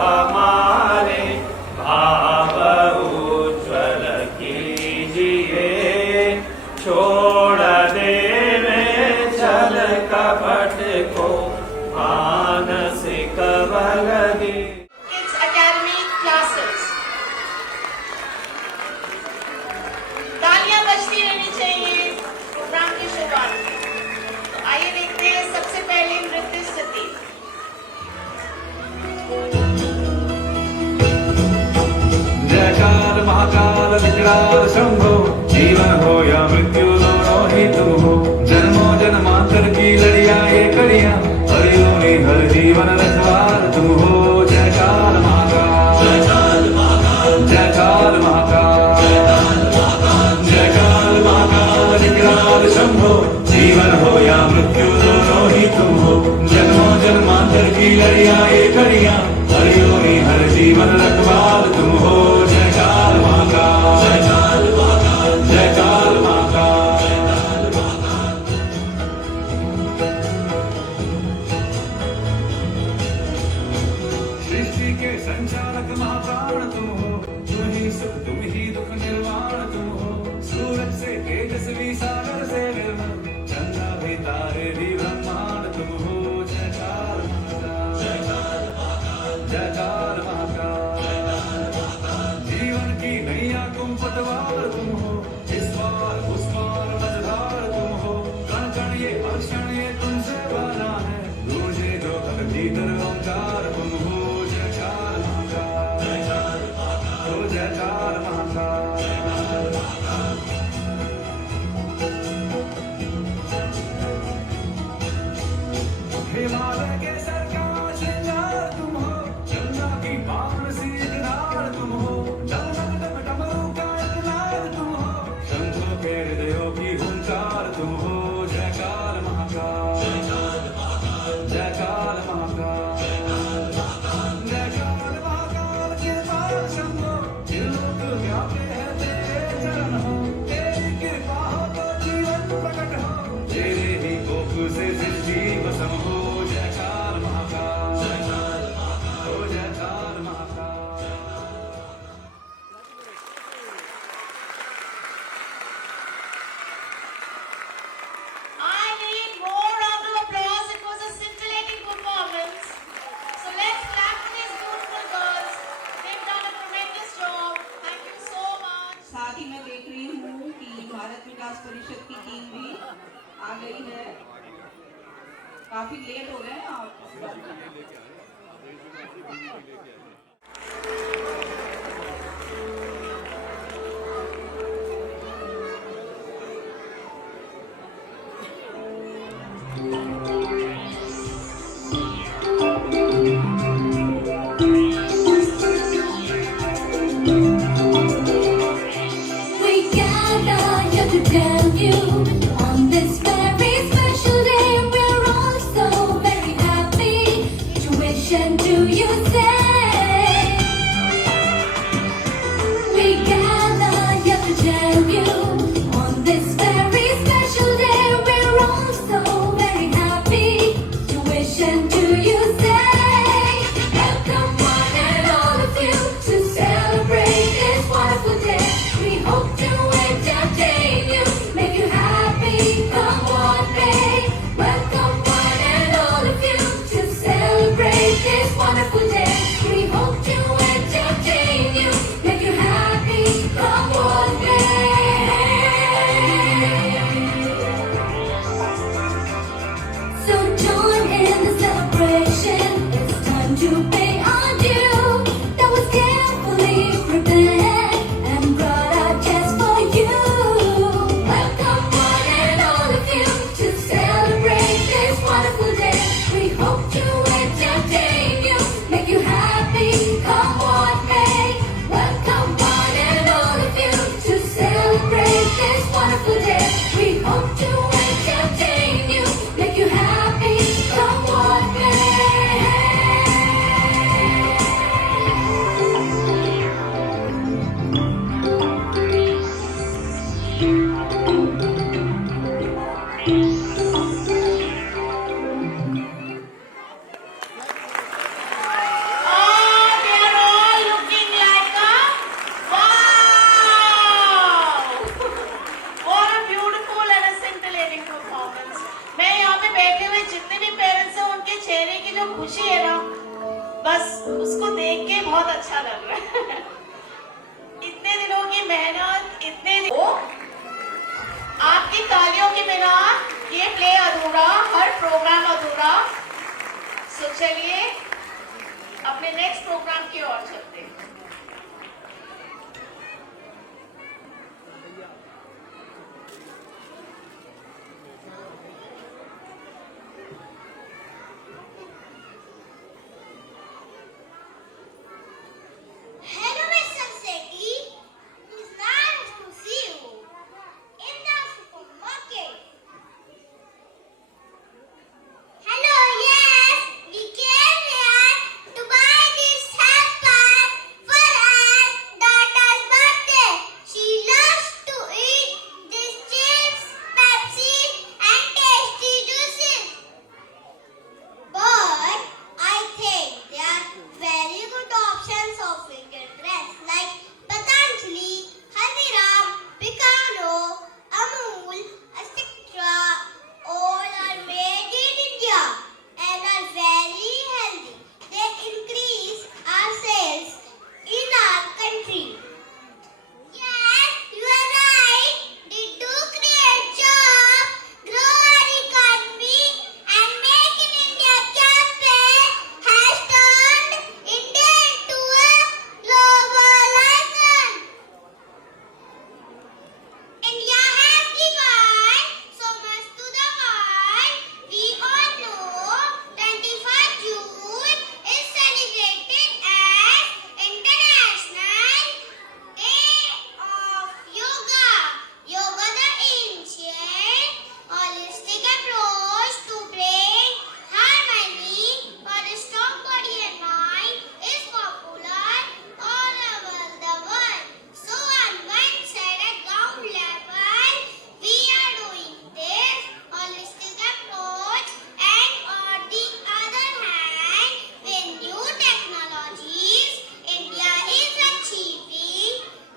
हमारे भाव उज्ज्वल कीजिए, छोड़ देवे छल कपट को मानसिक बलगी। Kids Academy classes. तालियां बजती रहनी चाहिए प्रोग्राम की शुरुआत में। तो आइए देखते हैं सबसे पहले नृत्य स्थिति। जयकार महाकाल विकराल शंभो, जीवन हो या मृत्यु दोनों ही तुम हो। जन्मों जन्मांतर की लड़िया ये कड़िया, हरियोनी हर जीवन रखवार तुम हो। जयकार महाकाल, जयकार महाकाल, जयकार महाकाल, जयकार महाकाल विकराल शंभो, जीवन हो या मृत्यु दोनों ही तुम हो। जन्मों जन्मांतर की लड़िया ये कड़िया, हरियोनी हर जीवन रखवार तुम हो। जयकार महाकाल, जयकार महाकाल, जयकार महाकाल, जयकार महाकाल। सृष्टि के संचालक महाप्राण तुम हो, तुम ही सुख तुम ही दुख निर्वाण तुम हो। सूरज से तेजस्वी सागर से निर्मल, चंद्रा भी तारे भी ब्रह्मांड तुम हो। जयकार महाकाल, जयकार महाकाल, जयकार महाकाल, जयकार महाकाल। जीवन की नैया तुम पतवार तुम हो, इस पार उस पार मझधार तुम हो। कण कण ये अक्षण ये तुमसे बना है, गूंजे जो तक भीतर ओंकार तुम हो। जयकार महाकाल, जयकार महाकाल, जयकार महाकाल, जयकार महाकाल। हिमालय के सर का श्रृंगार तुम हो, गंगा की पावन सी एक धार तुम हो। डम डम डम डमरू का एक नाद तुम हो, शंखों के हृदयों की हुंकार तुम हो। जयकार महाकाल, जयकार महाकाल, जयकार महाकाल, जयकार महाकाल, जयकार महाकाल कृपाल शंभो, त्रिलोक व्यापी है तेरे चरण हो। तेरी कृपा हो तो जीवन प्रकट हो, तेरे ही कोप से सृष्टि वसम हो। जयकार महाकाल, जयकार महाकाल, ओ जयकार महाकाल, जयकार। I need more round of applause. It was a scintillating performance. So let's clap for these beautiful girls. They've done a tremendous job. Thank you so much. साथ ही मैं देख रही हूँ कि भारत विकास परिषद की टीम भी आ गई है। काफी लेट हो गए हैं आप। We gather here to tell you on this very special day we're all so very happy to wish and to you say. We gather here to tell you on this very special day we're all so very happy to wish and to you say. Welcome one and all of you to celebrate this wonderful day. We hope to entertain you, make you happy, come what may. Welcome one and all of you to celebrate this wonderful day. We hope to entertain you, make you happy, come what may. So join in the celebration, it's time to pay our due. That was carefully prepared and brought out just for you. Welcome one and all of you to celebrate this wonderful day. We hope to entertain you, make you happy, come what may. Welcome one and all of you to celebrate this wonderful day. We hope to entertain you, make you happy, come what may. जो खुशी है ना, बस उसको देख के बहुत अच्छा लग रहा है। इतने दिनों की मेहनत, आपकी तालियों के बिना ये प्ले अधूरा, हर प्रोग्राम अधूरा। सो चलिए अपने नेक्स्ट प्रोग्राम की ओर चलते हैं। Hello, Mr. Sethi. It's nice to see you in the supermarket. Hello, yes, we came here to buy this hamper for our daughter's birthday. She loves to eat these chips, Pepsi, and tasty juices. But I think there are very good options of weekend dress like Patanjali, Haldiram, Picano, Amul, etc. All are made in India and are very healthy. They increase our sales in our country. Yes, you are right. They do create jobs, grow our economy, and Make in India campaign has turned India into a global icon. India has given so much to the world. We all know 21st June is celebrated as International Day of Yoga. Yoga, the ancient, holistic approach to bring harmony for the strong body and mind, is popular all over the world. So on one side at ground level, we are doing this holistic approach, and on the other hand, with new technologies, India is achieving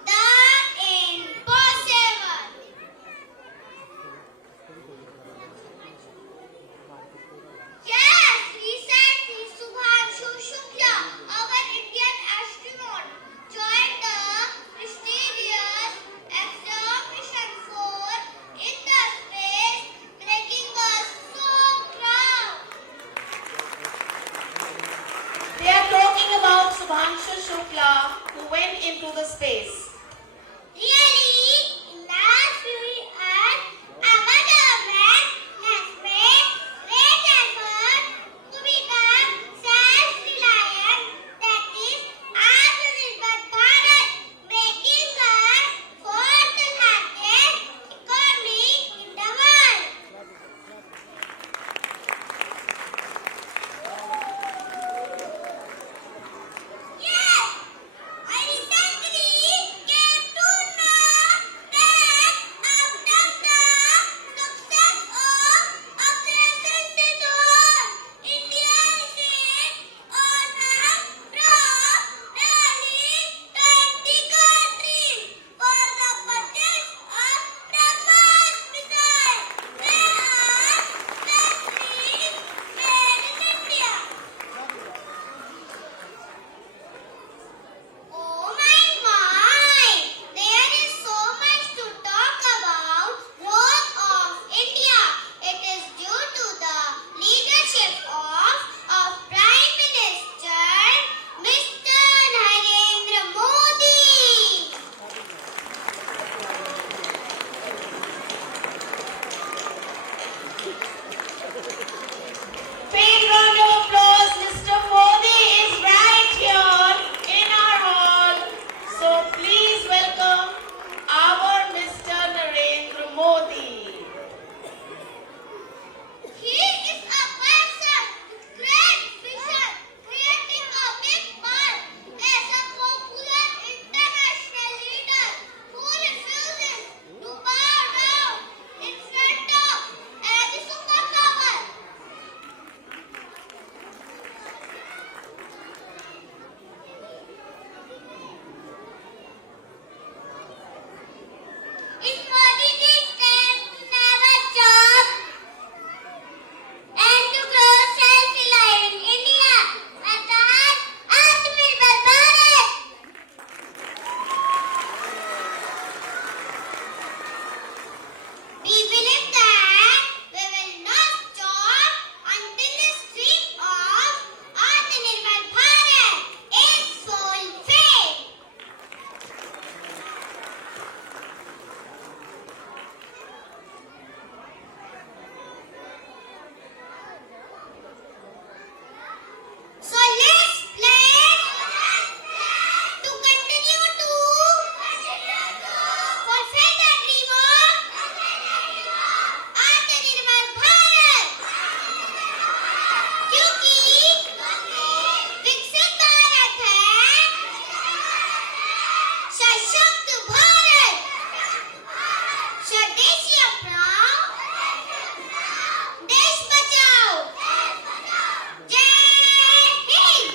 the impossible. Yes, recently Subhanshu Shukla, our Indian astronaut, joined the prestigious EXO Mission 4 in the space, making us so proud. They are talking about Subhanshu Shukla, who went into the space. Really, in last few years, our government has made great effort to become self-reliant, that is, Atmanirbhar Bharat, making us fourth largest economy in the world. Yes, I recently क्योंकि विकसित भारत है सशक्त भारत स्वदेशी अपनाओ देश बचाओ जय Hind.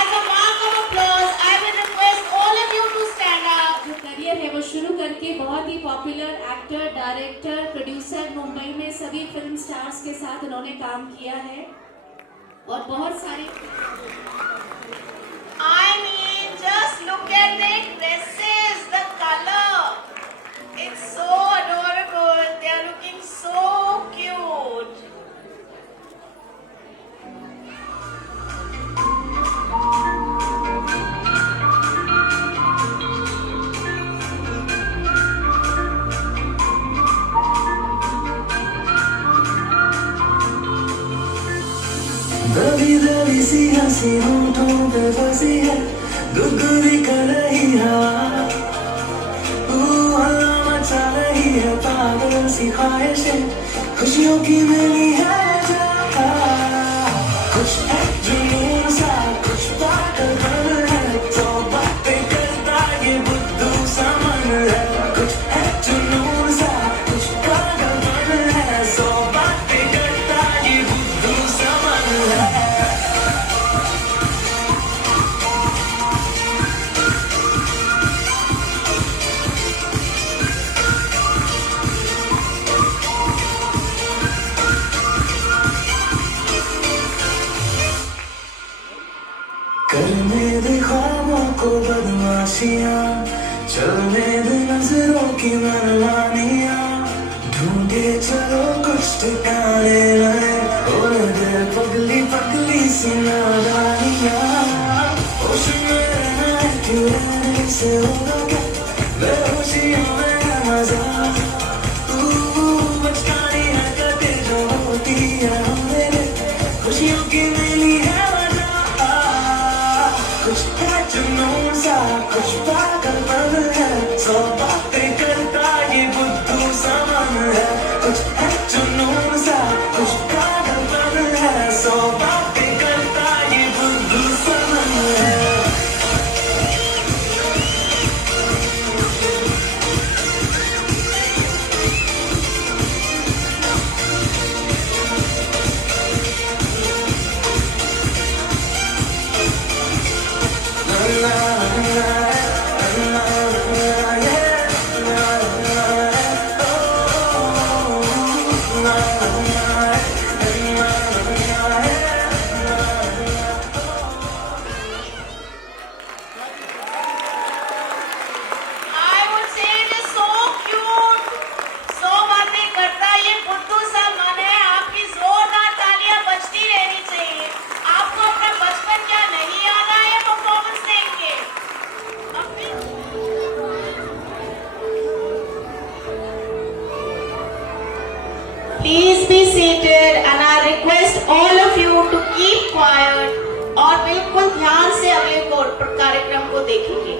As a mark of applause, I will request all of you to stand up. जो करियर है वो शुरू करके बहुत ही popular actor, director, producer, Mumbai में सभी फिल्म स्टार्स के साथ उन्होंने काम किया है और बहुत सारी I mean, just look at their dresses, the color. It's so adorable. They are looking so cute. दबी दबी सी हंसी होठों पे बसी है गुदगुदी कर रही हवा हवा मचा रही है पागल सी ख्वाहिशें खुशियों की मिली है जगह कुछ है जुनून सा कुछ पागलपन है तो बातें करता ये बुद्धू सा मन है कुछ है जुनून सा कुछ पागलपन है सो बातें करता ये बुद्धू सा मन है करने दे ख्वाबों को बदमाशियां चलने दे नजरों की मनमानियां ढूंढे चलो कुछ ठिकाने नए और दे पगली पगली सी नादानियां होश में रहना है क्यों रहने से होगा क्या बेहोशियों में है मजा बचकानी हरकतें जो होती है मेरे खुशियों की मिली है कुछ है जुनून सा कुछ पागलपन है सो बातें करता ये बुद्धू सा मन है कुछ है जुनून सा कुछ पागलपन है सो बातें करता ये बुद्धू सा मन है I would say it is so cute. So बातें करता ये बुद्धू सा मन है. आपकी जोरदार तालियां बजती रहनी चाहिए. आपको अपना बचपन क्या नहीं याद आया परफॉर्मेंस देख के? Please be seated and I request all of you to keep quiet और बिल्कुल ध्यान से अगले कार्यक्रम को देखेंगे.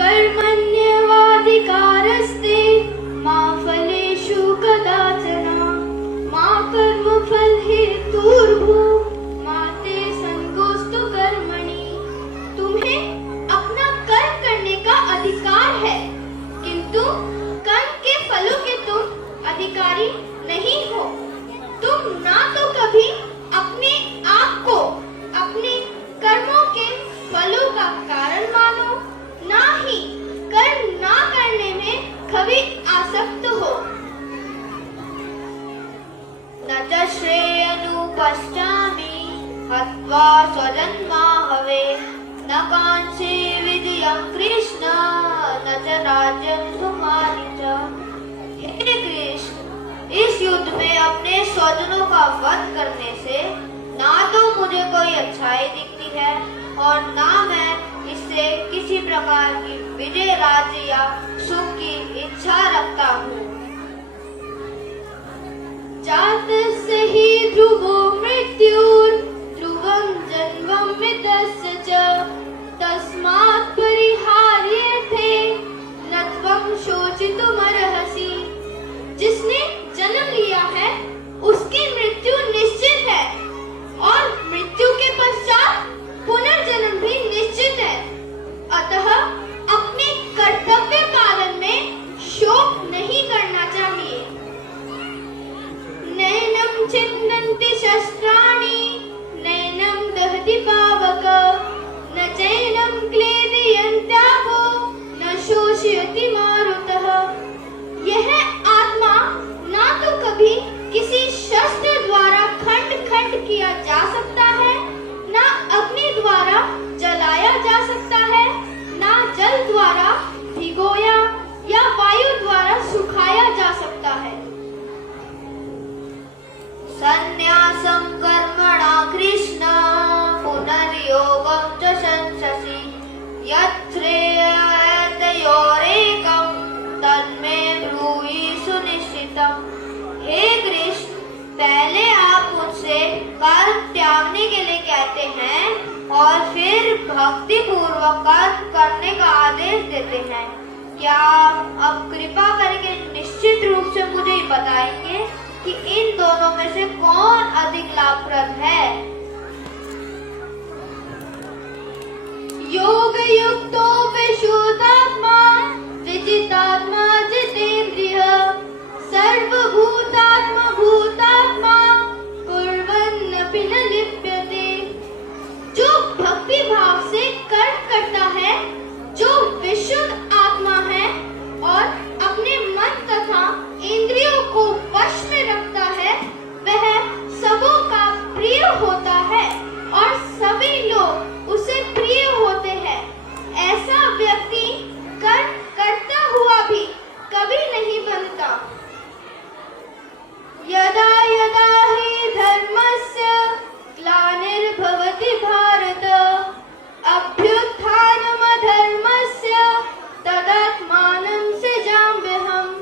कर्मण्येवाधिकारस्ते मा फलेषु कदाचन मा कर्मफलहेतुर्भूर्मा ते संगोऽस्तु कर्मणि। तुम्हें अपना कर्म करने का अधिकार है किंतु कर्म के फलों के तुम अधिकारी नहीं हो। तुम ना तो कभी अपने आप को अपने कर्मों के फलों का कारण मानो ना ही कर्म ना करने में कभी आसक्त हो। न च श्रेयनुपश्चामि हत्वा स्वजन्माहवे न कांक्षे विजयं कृष्ण न च राज्यं सुखानि च। हे कृष्ण, इस युद्ध में अपने स्वजनों का वध करने से ना तो मुझे कोई अच्छाई दिखती है और ना मैं इससे किसी प्रकार की विजय, राज्य या सुख की इच्छा रखता हूँ। जातस्य हि ध्रुवो मृत्युर्ध्रुवं जन्ममृतस्य च तस्मात् परिहार्येऽर्थे न त्वं शोचनीयः क्वचित मरहसि। जिसने जन्म लिया है उसकी मृत्यु निश्चित है और मृत्यु के पश्चात पुनर्जन्म भी निश्चित है। अतः अपने कर्तव्य पालन में शोक नहीं करना चाहिए। नैनम छिन्नन्ति शस्त्राणि नैनम दहति पावक न चैनम क्लेदयन्त्यापो न शोषयति मारुतः। यह आत्मा ना तो कभी किसी शस्त्र द्वारा खंड खंड किया जा सकता है, ना अग्नि द्वारा जलाया जा सकता है, ना जल द्वारा भिगोया या वायु द्वारा सुखाया जा सकता है। संन्यासं कर्मणा कृष्ण पुनर्योगं च संससि यच्छ्रेयतयोरेकं तन्मे ब्रूहि सुनिश्चितम्। हे कृष्ण, पहले आप मुझसे कर्म त्यागने के लिए कहते हैं और फिर भक्ति पूर्वक कर्म करने का आदेश देते हैं। क्या आप कृपा करके निश्चित रूप से मुझे बताएंगे कि इन दोनों में से कौन अधिक लाभप्रद है? योग युक्तो विशुद्धात्मा विजितात्मा जितेन्द्रिय सर्वभूतात्मा भूतात्मा कुर्वन्नपि न लिप्यते। जो भक्ति भाव से कर्म करता है, जो विशुद्ध आत्मा है और अपने मन तथा इंद्रियों को वश में रखता है, वह सबों का प्रिय होता है और सभी लोग उसे प्रिय होते हैं। ऐसा व्यक्ति कर्म करता हुआ भी कभी नहीं बनता। यदा यदा हि धर्मस्य ग्लानिर्भवति भारत अभ्युत्थानमधर्मस्य तदात्मानं सृजाम्यहम्।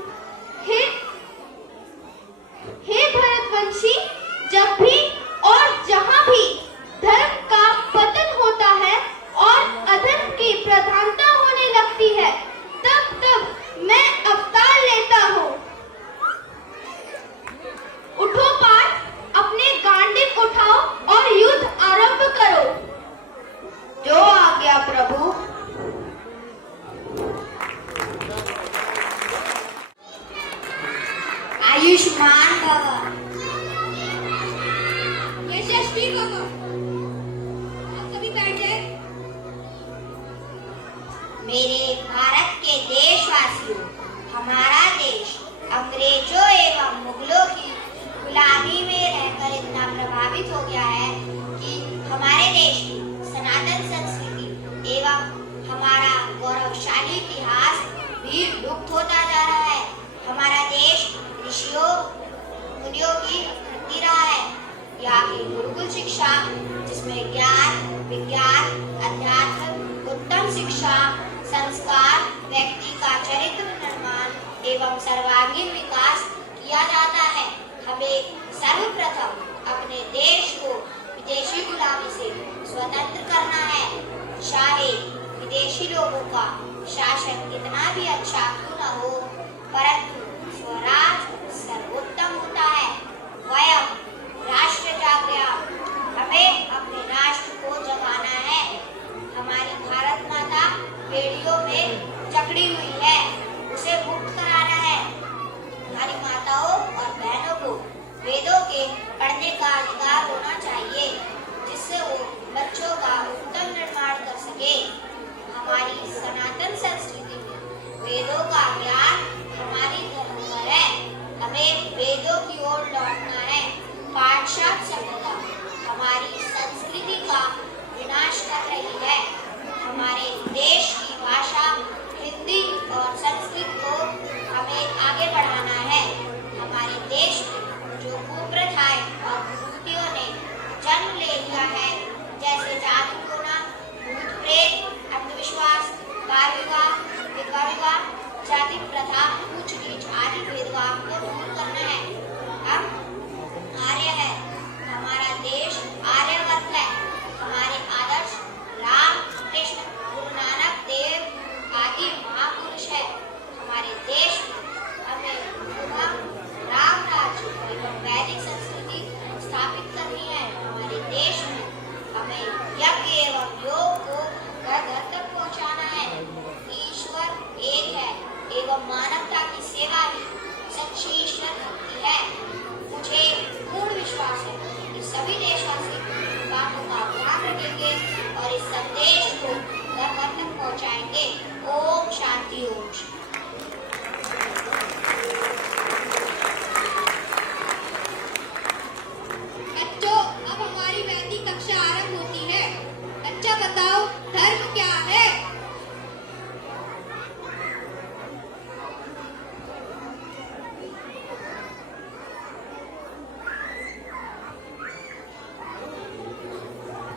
हे भरतवंशी, जब भी और जहाँ भी धर्म का पतन होता है और अधर्म की प्रधानता होने लगती है, तब तब मैं अवतार लेता हूँ। उठो पार्थ, अपने गांडीव उठाओ और युद्ध आरंभ करो। जो आज्ञा प्रभु। आयुष्मान भव। यशस्वी भव। आप सभी बैठ जाए। मेरे भारत के देशवासियों, हमारा देश अंग्रेजों एवं मुगलों की गुलामी में रहकर इतना प्रभावित हो गया है कि हमारे देश की सनातन संस्कृति एवं हमारा गौरवशाली इतिहास भी लुप्त होता जा रहा है। हमारा देश ऋषियों मुनियों की धरती रहा है। यहाँ की गुरुकुल शिक्षा, जिसमें ज्ञान विज्ञान अध्यात्म उत्तम शिक्षा संस्कार व्यक्ति का चरित्र निर्माण एवं सर्वांगीण विकास किया जाता है। हमें सर्वप्रथम अपने देश को विदेशी गुलामी से स्वतंत्र करना है। चाहे विदेशी लोगों का शासन कितना भी अच्छा क्यों न हो, परंतु स्वराज सर्वोत्तम होता है। वयम राष्ट्र जागृयाम, हमें अपने राष्ट्र को जगाना है। हमारी भारत माता बेड़ियों में जकड़ी हुई है, उसे मुक्त कराना है। हमारी माताओं और बहनों को वेदों के पढ़ने का अधिकार होना चाहिए, जिससे वो बच्चों का उत्तम निर्माण कर सके। हमारी सनातन संस्कृति में वेदों का ज्ञान हमारी धरोहर है। हमें वेदों की ओर लौटना है। पाठशाला सभ्यता हमारी संस्कृति का विनाश कर रही है। हमारे देश की भाषा हिंदी और संस्कृत को हमें आगे बढ़ाना है। हमारे देश में जो कुप्रथाएं और विभूतियों ने जन्म ले लिया है, जैसे जादू टोना, भूत प्रेत, अंधविश्वास, बाल विवाह, विधवा विवाह, जाति प्रथा, ऊंच नीच आदि भेदभाव को दूर करना है। हम आर्य है, हमारा देश आर्यवर्त है। हमारे आदर्श राम कृष्ण गुरु नानक देव आदि महापुरुष है। हमारे देश देश में हमें राम राज्य एवं वैदिक संस्कृति स्थापित करनी है। हमारे देश में हमें यज्ञ एवं योग को घर घर तक पहुंचाना है। ईश्वर एक है एवं मानवता की सेवा ही सच्ची ईश्वर भक्ति है। मुझे पूर्ण विश्वास है कि सभी देशवासी बातों का ध्यान रखेंगे और इस संदेश को घर घर तक पहुंचाएंगे। ओम शांति ओम शांति। बच्चों, अब हमारी वैदिक कक्षा आरंभ होती है। बच्चा बताओ, धर्म क्या है?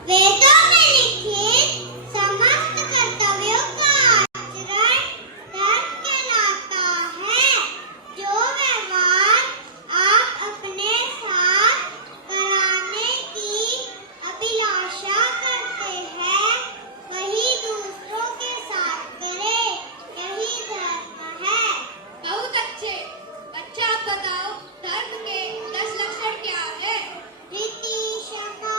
वेदों में लिखित समस्त कर्तव्यों का आचरण धर्म कहलाता है। जो व्यवहार आप अपने साथ कराने की अभिलाषा करते हैं, वही दूसरों के साथ करें, यही धर्म है। बहुत अच्छे। बच्चा, आप बताओ, धर्म के 10 लक्षण क्या है? रीति, क्षमा,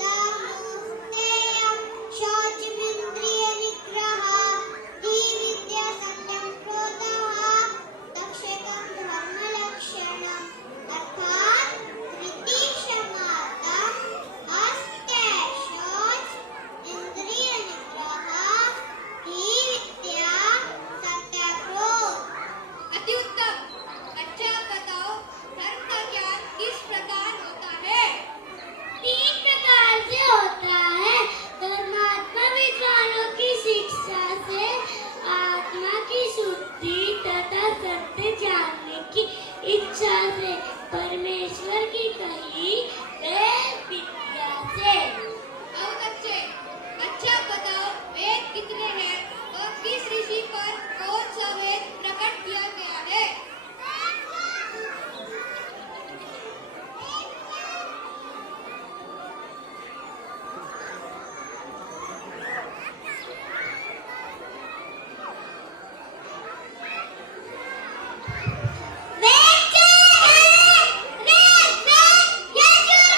दम, स्नेहम, शौचमिंद्रिय निग्रह, धीर्यं, सत्यं, क्रोधः, दक्षता, धर्म लक्षणम। अर्थात रीति, क्षमा, दम, अस्त्य, शौच, इंद्रिय निग्रह, धीर्यं, सत्य, क्रोध। अति उत्तम। बच्चा, आप बताओ, धर्म का ज्ञान किस प्रकार होता है? 3 प्रकार से होता है। धर्मात्मा विद्वानों की शिक्षा से आत्मा की शुद्धि तथा सत्य जानने की इच्छा से, परमेश्वर की कही वेद विद्या से। बहुत अच्छे। बच्चा, आप बताओ, वेद कितने हैं और किस ऋषि पर कौन सा वेद प्रकट किया गया है? वेद क्या है? वेद, यजुर्वेद,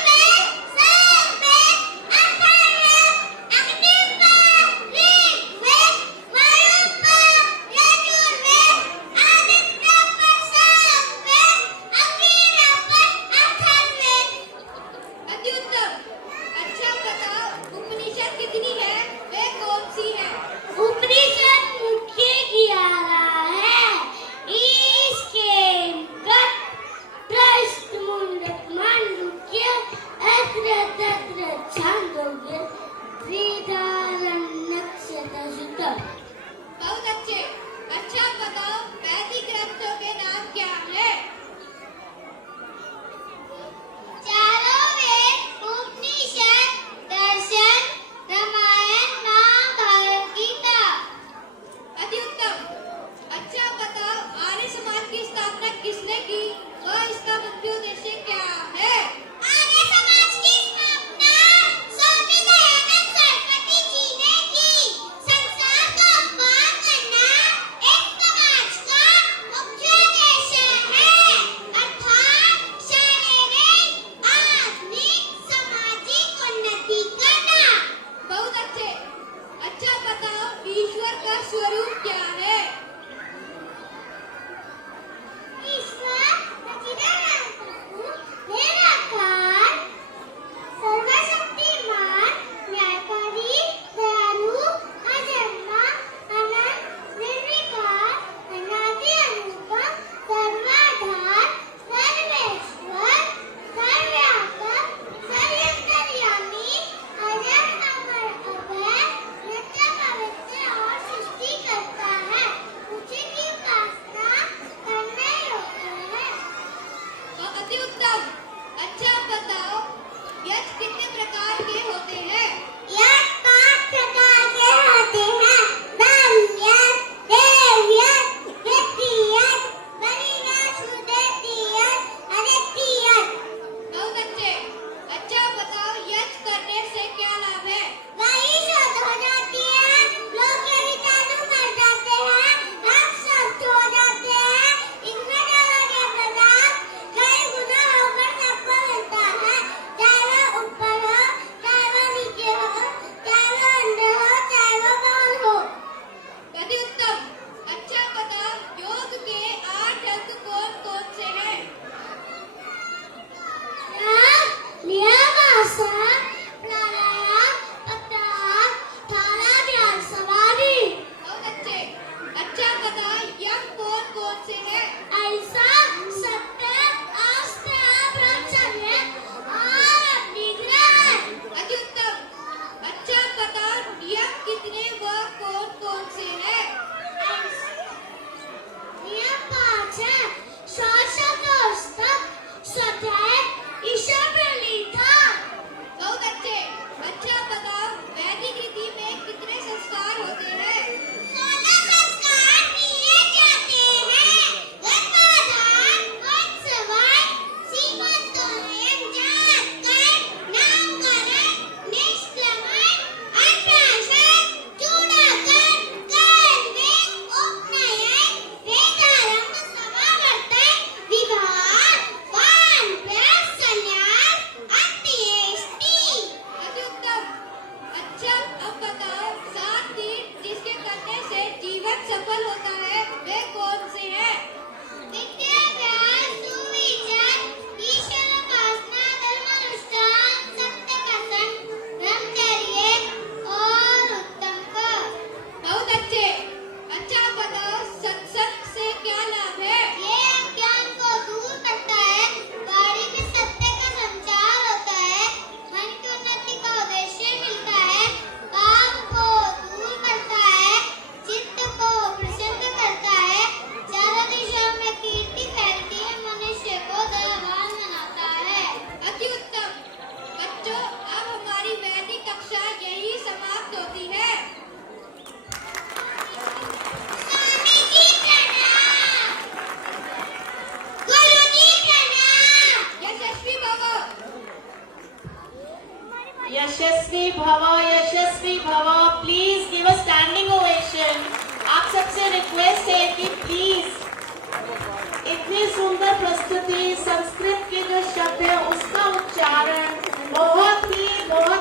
जो शब्द है उसका उच्चारण बहुत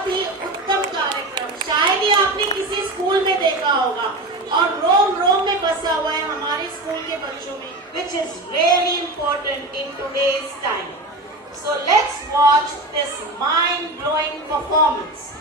ही उत्तम कार्यक्रम, शायद ही आपने किसी स्कूल में देखा होगा और रोम रोम में बसा हुआ है हमारे स्कूल के बच्चों में, which is really important in today's time. So let's watch this mind-blowing performance.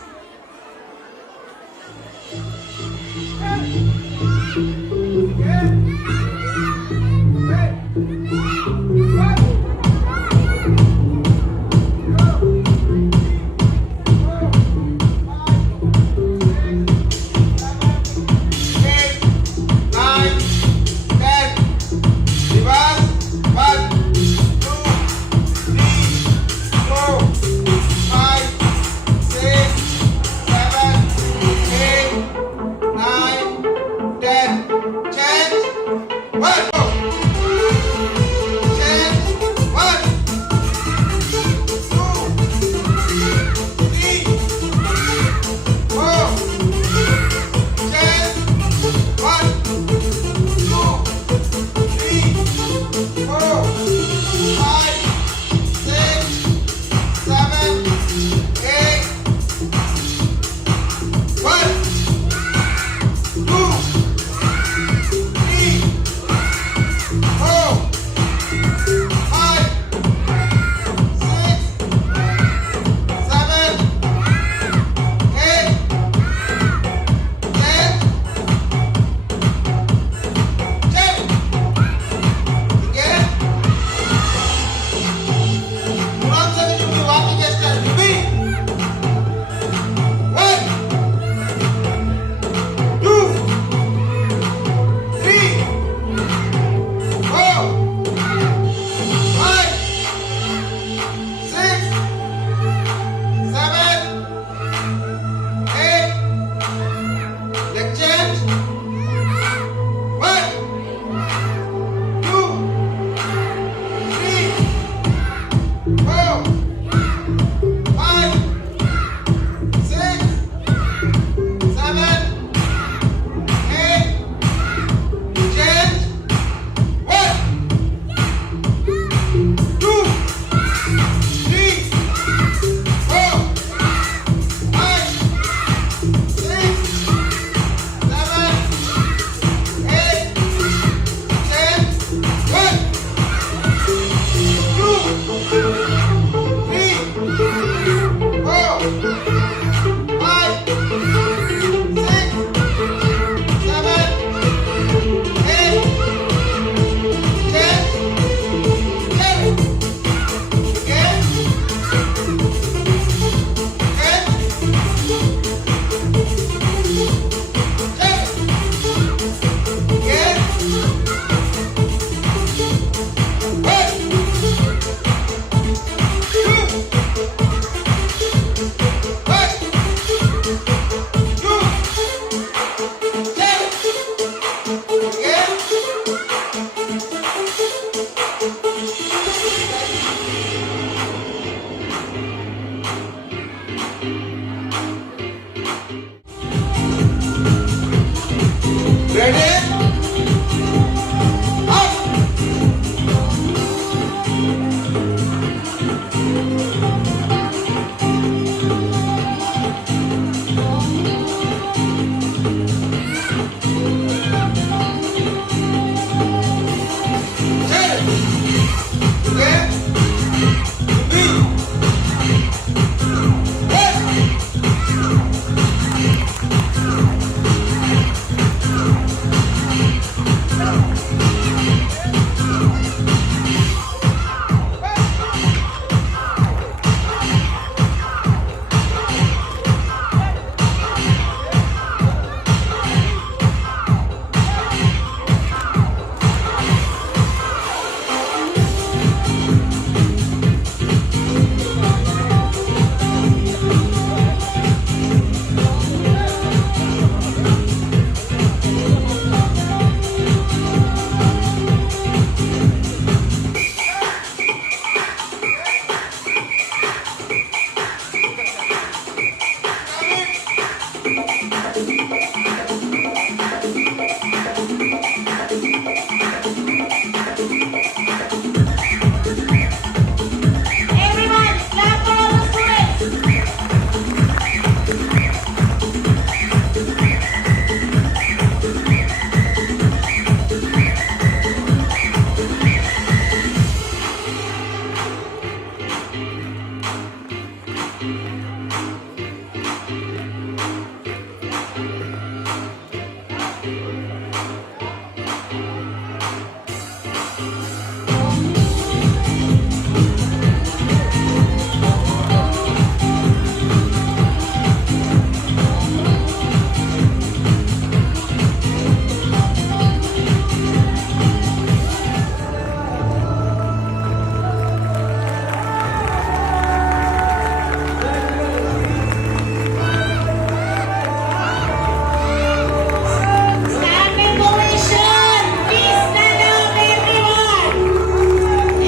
Standing ovation. Please stand up, everyone.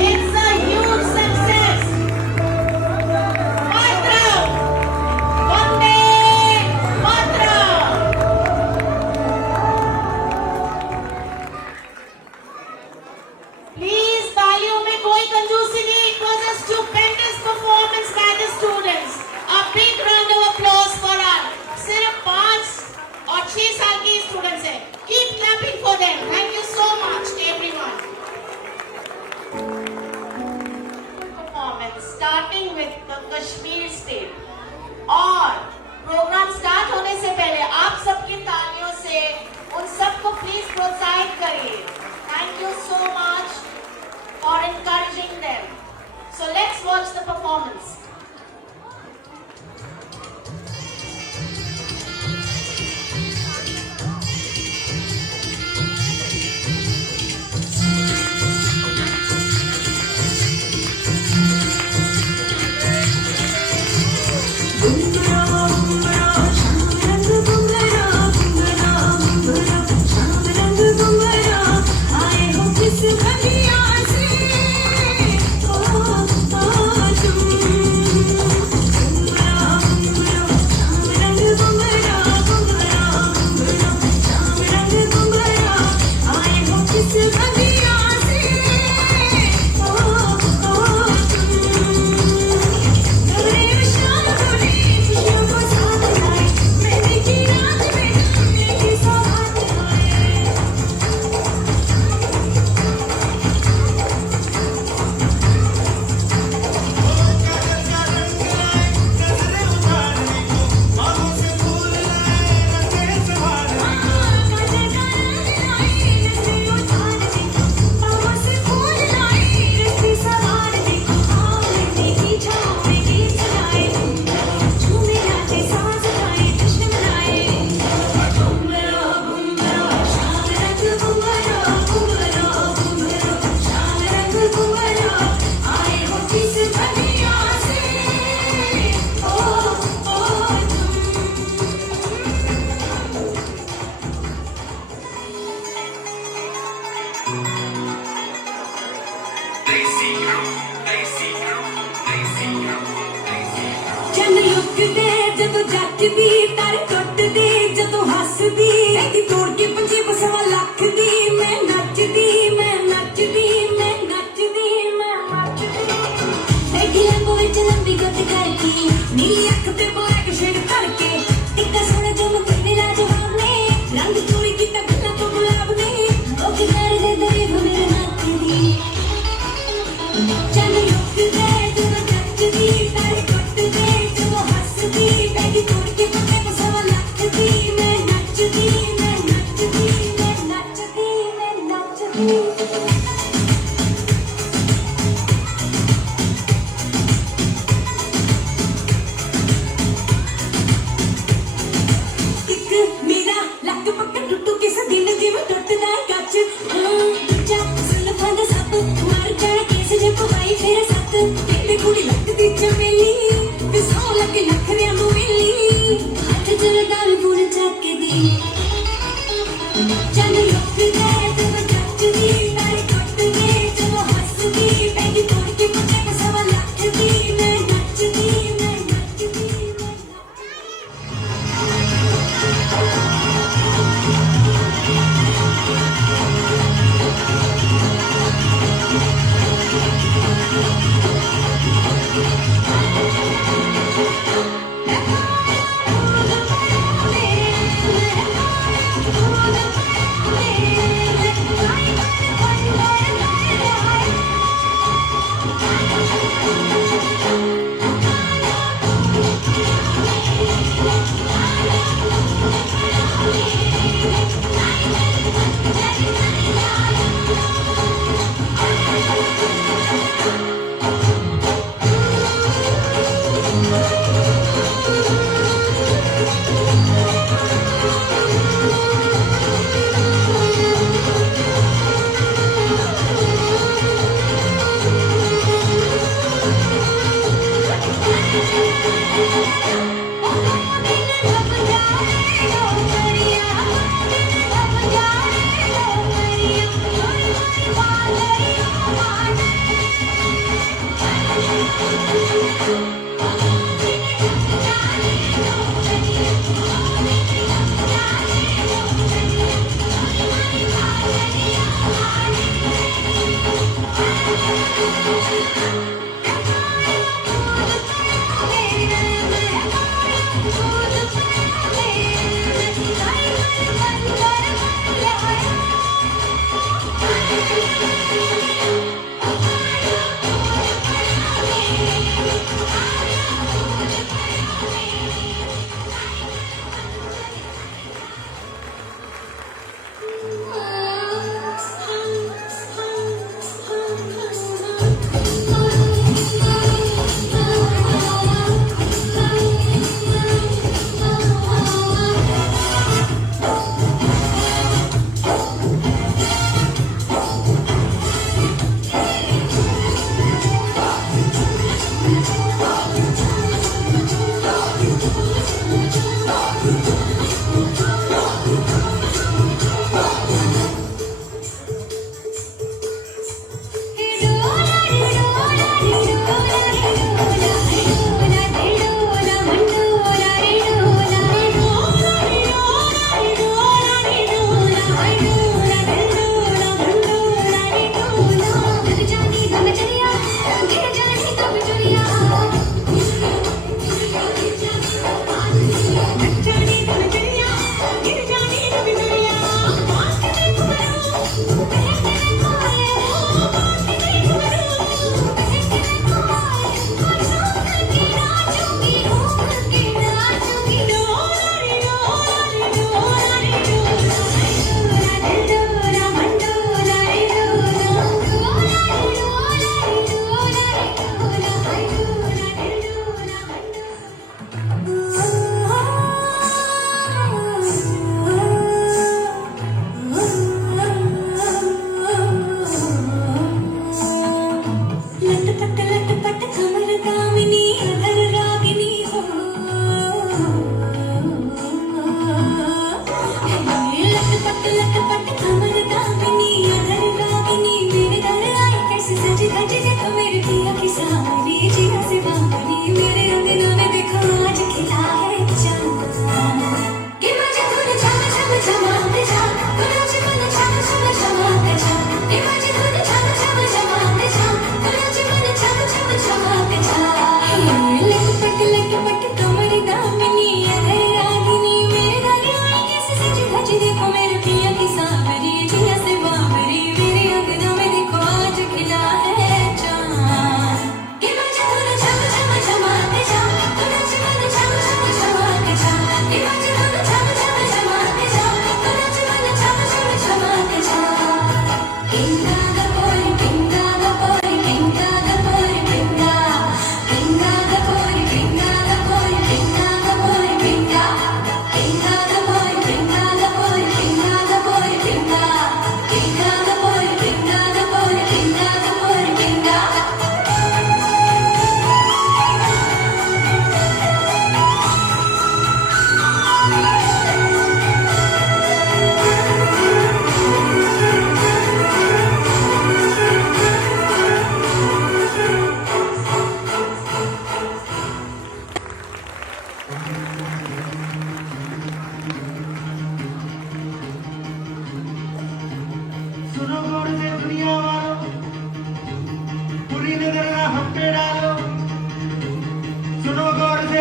It's a huge success. Mataram. Vande Mataram. Please, तालियों में कोई कंजूसी नहीं. It was a stupendous performance by the students. A big round of applause for us. सिर्फ 5 और 6 साल के students हैं. Keep clapping for them. Thank you so much, everyone. Performance starting with the Kashmir state. और programme start होने से पहले आप सबकी तालियों से उन सबको प्लीज प्रोत्साहित करिए. Thank you so much for encouraging them. So let's watch the performance. ਜੱਟਦੀ ਤਰ ਟੁੱਟਦੀ ਜਦੋਂ ਹੱਸਦੀ ਇਹਦੀ ਤੋੜ ਕੇ ਪੰਜੇ ਬਸਵਾ ਲੱਖ ਦੀ ਮੈਂ ਨੱਚਦੀ ਮੈਂ ਨੱਚਦੀ ਮੈਂ ਨੱਚਦੀ ਮੈਂ ਨੱਚਦੀ ਐਗਲੇ ਬੋਏ ਚਲੰਦੀ ਗੱਤ ਕਰਦੀ ਨੀਲੀ ਅੱਖ ਤੇ ਬਲੈਕ ਸ਼ੇਡ ਧੜਕੇ ਟਿੱਕਾ ਸੋਹਣਾ ਜਮ ਤੇ ਲਾਜਵਾਬ ਨੇ ਰੰਗ ਚੋਰੀ ਕੀਤਾ ਗੱਲਾਂ ਤੋਂ ਗੁਲਾਬ ਨੇ ਉਹ ਕਿਨਾਰੇ ਦੇ ਦਰੇ ਮੇਰੇ ਨੱਚਦੀ ਚੰਨ ਲੁੱਕਦੇ ਜਦੋਂ ਨੱਚਦੀ ਤਰ ਟੁੱਟਦੇ ਜਦੋਂ ਹੱਸਦੀ ਬੈਗੀ ਤੋੜ ਕੇ ਪੰਜੇ ਬਸਵਾ ਲੱਖ ਦੀ ਮੈਂ ਨੱਚਦੀ ਮੈਂ ਨੱਚਦੀ ਮੈਂ ਨੱਚਦੀ ਮੈਂ ਨੱਚਦੀ ਇੱਕ ਮੇਰਾ ਲੱਕ ਪੱਕਾ ਟੁੱਟੂ ਕਿਸੇ ਦਿਨ ਜਿਵੇਂ ਟੁੱਟਦਾ ਕੱਚ ਦੂਜਾ ਸੁਲਫਾਂ ਦਾ ਸੱਪ ਮਾਰ ਜਾਏ ਕਿਸੇ ਜੇ ਪਵਾਈ ਫਿਰ ਸੱਤ ਤੇਰੀ ਕੁੜੀ ਲੱਗਦੀ ਚਮੇਲੀ ਤੇ ਸੌ ਲੱਗੇ ਨਖਰਿਆਂ ਨੂੰ ਵੇਲੀ ਹੱਥ ਚਲਦਾ ਵੀ ਪੂਰੇ ਚੱਕਦੀ ਚੰਨ ਲੁੱਕਦੇ ਤੇ ਨੱਚਦੀ ਤਾਰੇ ਟੁੱਟਦੇ ਜਦੋਂ ਹੱਸਦੀ ਬੈਗੀ ਤੋੜ ਕੇ ਪੰਜੇ ਬਸਵਾ ਲੱਖ ਦੀ ਮੈਂ ਨੱਚਦੀ ਮੈਂ ਨੱਚਦੀ ਮੈਂ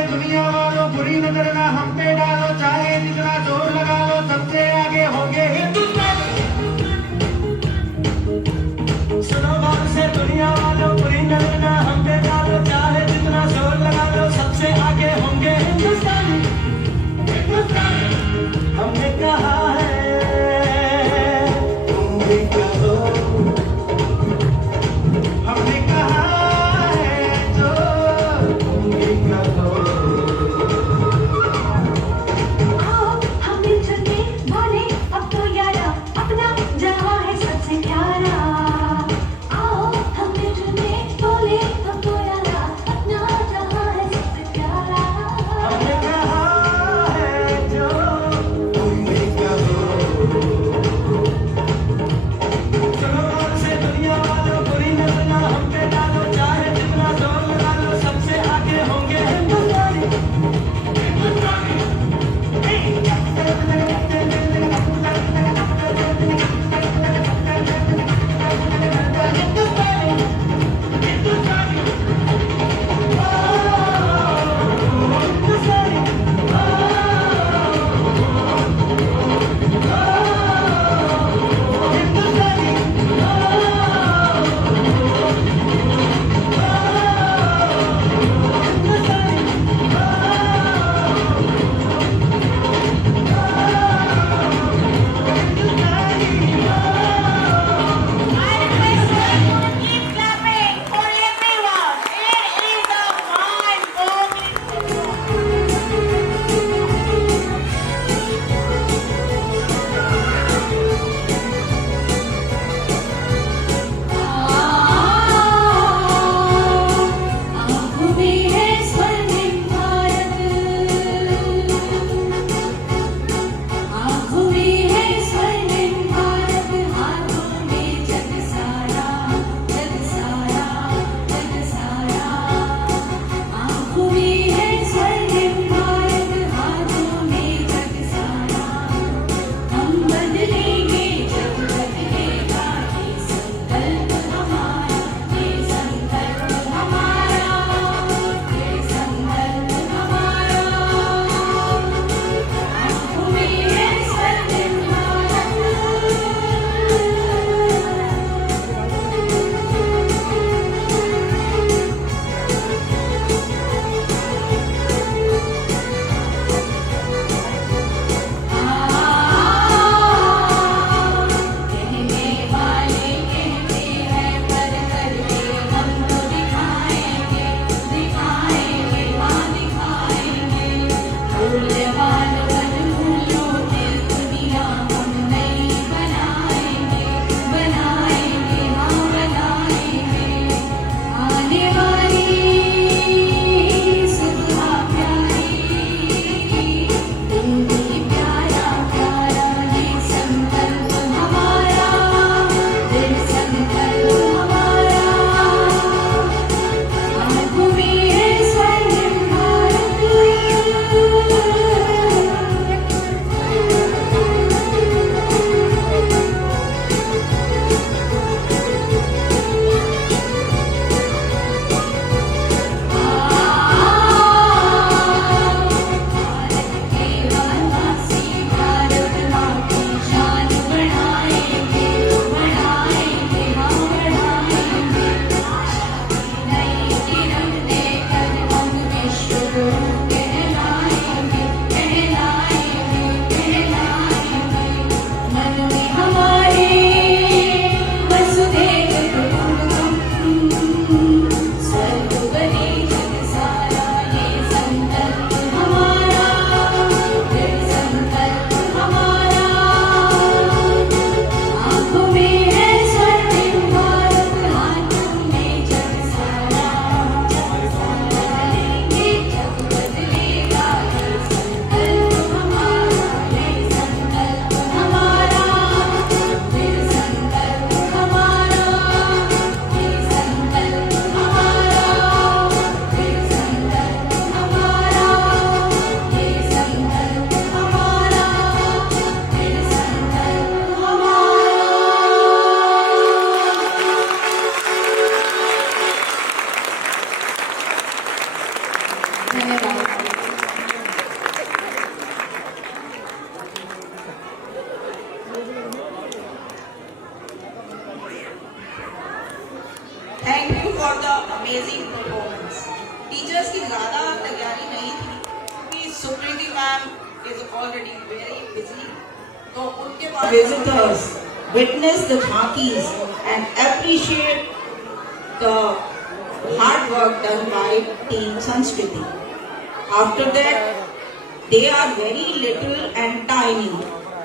दुनिया वालों बुरी नजर ना हम पे डालो, चाहे जितना जोर लगा लो सबसे आगे होंगे हिंदुस्तान। सुनो गौर से दुनिया वालों बुरी नजर ना हम पे डालो, चाहे जितना जोर लगा लो सबसे आगे होंगे हिंदुस्तान। हिंदुस्तान हमने कहा है तुम भी कहो, हमने कहा है जो तुम भी कहो। आओ हम मिलजुल के बोले अब तो यारा, अपना जहाँ है सबसे प्यारा। आओ हम मिलजुल के बोले अब Thank you for the amazing performance. Teachers की ज़्यादा तैयारी नहीं थी क्योंकि सुकृति ma'am is already very busy. तो उनके पास visitors witness the jhankis and appreciate the hard work done by Team Sanskriti. After that, they are very little and tiny.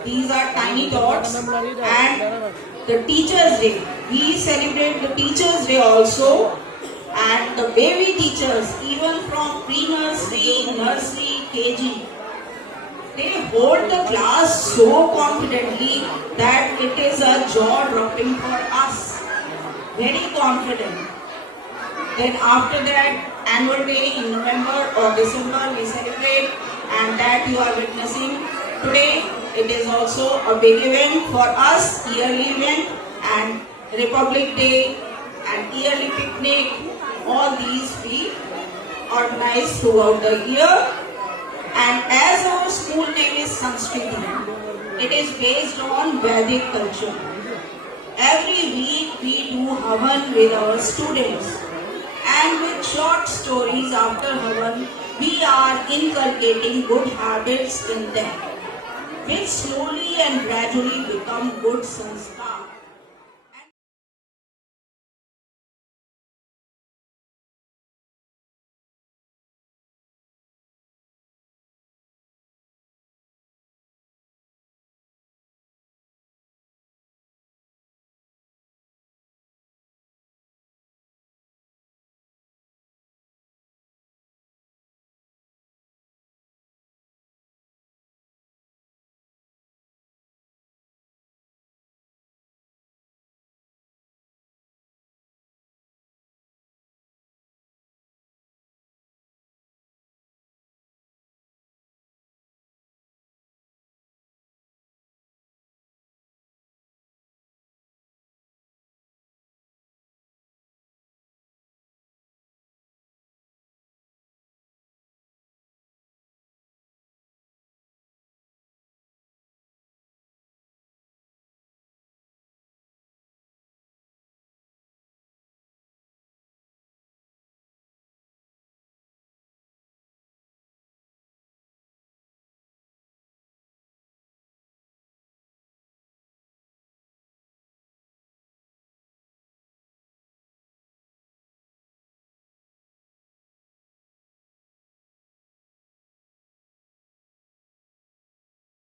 These are tiny dots and the Teachers' Day. We celebrate the Teachers' Day also, and the baby teachers, even from pre-nursery, nursery, KG, they hold the class so confidently that it is a jaw-dropping for us. Very confident. Then after that, annual day in November or December we celebrate, and that you are witnessing today. It is also a big event for us, yearly event, and Republic Day and yearly picnic. All these we organize throughout the year. And as our school name is Sanskriti, it is based on Vedic culture. Every week we do Havan with our students, and with short stories after Havan, we are inculcating good habits in them, which slowly and gradually become good sanskar.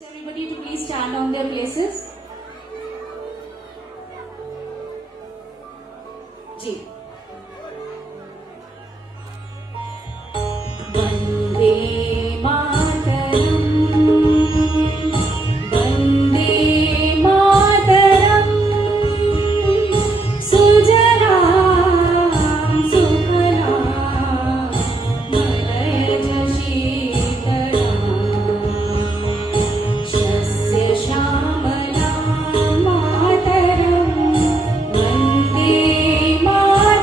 Everybody to please stand on their places. जी. वंदे मातरम, वंदे मातरम, सुजलां सुफलां मलयज शीतलां शस्य श्यामलां मातरं वन्दे मातरम्।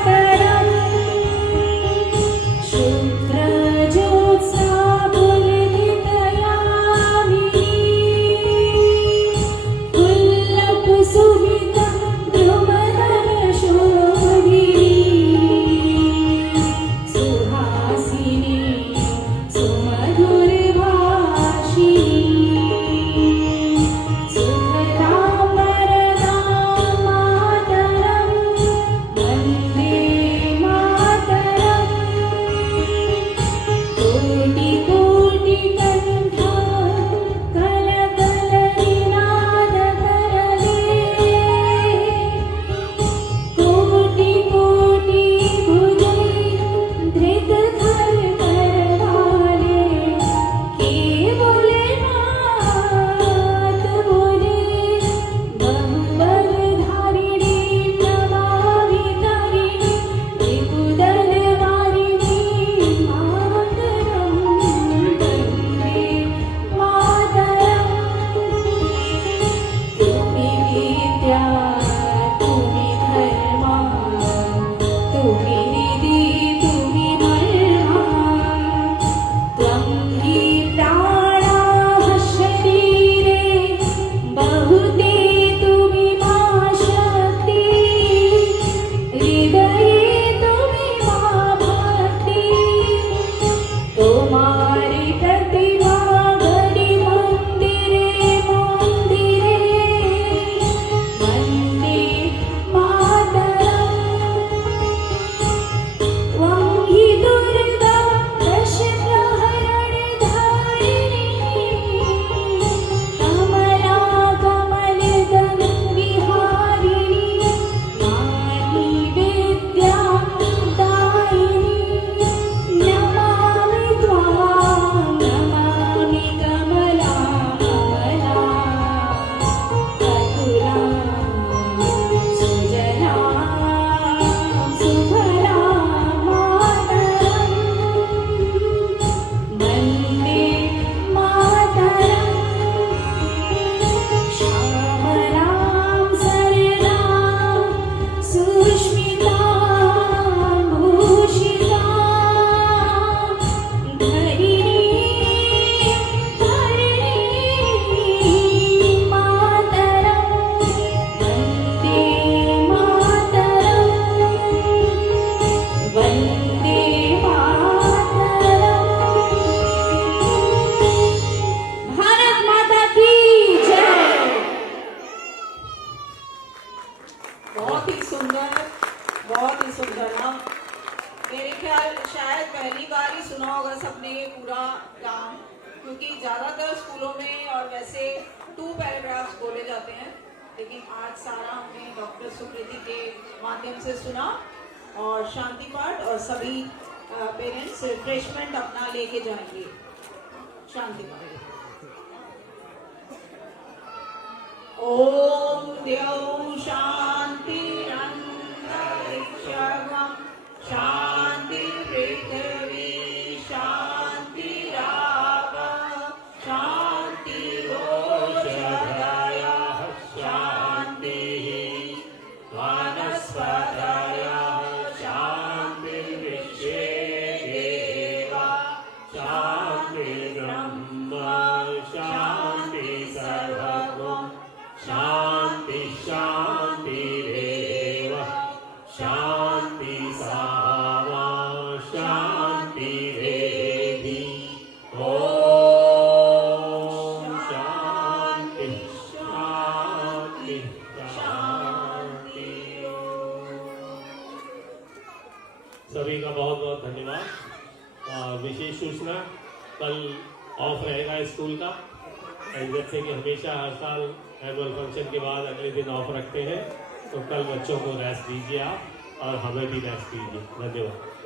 बहुत ही सुंदर। हम मेरे ख्याल शायद पहली बार ही सुना होगा सबने ये पूरा गान, क्योंकि ज़्यादातर स्कूलों में और वैसे 2 पैराग्राफ्स बोले जाते हैं, लेकिन आज सारा हमने डॉक्टर सुकृति के माध्यम से सुना। और शांति पाठ, और सभी पेरेंट्स रिफ्रेशमेंट अपना लेके जाएंगे। शांति पाठ। ओम द्यौः शान्तिरन्तरिक्षं शान्ति पृथिवी शान्तिराप शान्तिरोषधयः शान्तिः वनस्पतयः शान्तिर्विश्वे देवा शान्तिर्ब्रह्म शान्ति सर्वगुण शान्ति शान्तिरेव शान्ति सामा शान्तिरेधि। ओम शान्ति शान्ति शान्ति। सभी का बहुत बहुत धन्यवाद। विशेष सूचना, कल ऑफ रहेगा स्कूल का, जैसे कि हमेशा हर साल एनुअल फंक्शन के बाद अगले दिन ऑफ रखते हैं, तो कल बच्चों को रेस्ट दीजिए आप, और हमें भी रेस्ट दीजिए। धन्यवाद।